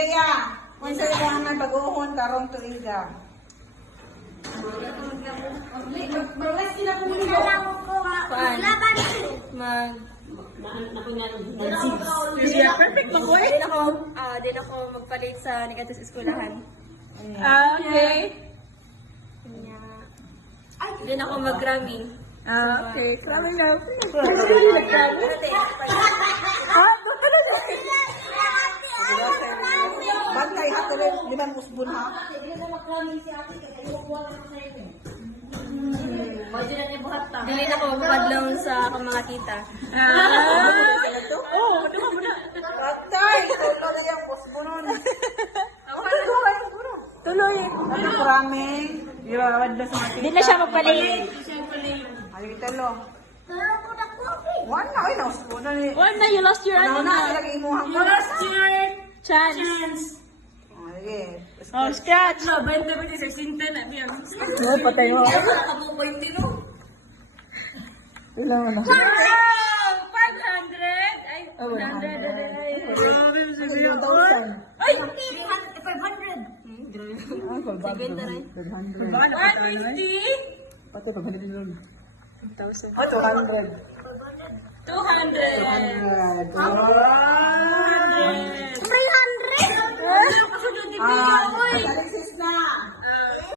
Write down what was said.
Bea. Kung sa ilang na baguhon, karong tuiga. Mag-rest sila kung hindi alam ko. Laban. Perfect mo, boy. Din ako magpalit sa negative eskwelahan. Okay. Din ako mag-Grammy. Okay. Kraming na. Bantay ha, tuloy. Limang usbon ha. Dili na ako mapadlaw sa akong mga kita. Bantay. Tuloy na yung usbonon. Tuloy. Ano kuraming? Iwawad na sa mga Di na siya magpalit. Ay, talo. One na, ay, nausbonon eh. One na, you lost your Ano na, lagi mo hanggang. chance. Okay. Oh, scratch. Oh, patay mo. Ilang ano? 500. Ay, 100. Ay, 500. 150. Pati pag hindi nun. 1,000. Oh, 200. 200. 200. 300. Ah, analysis na.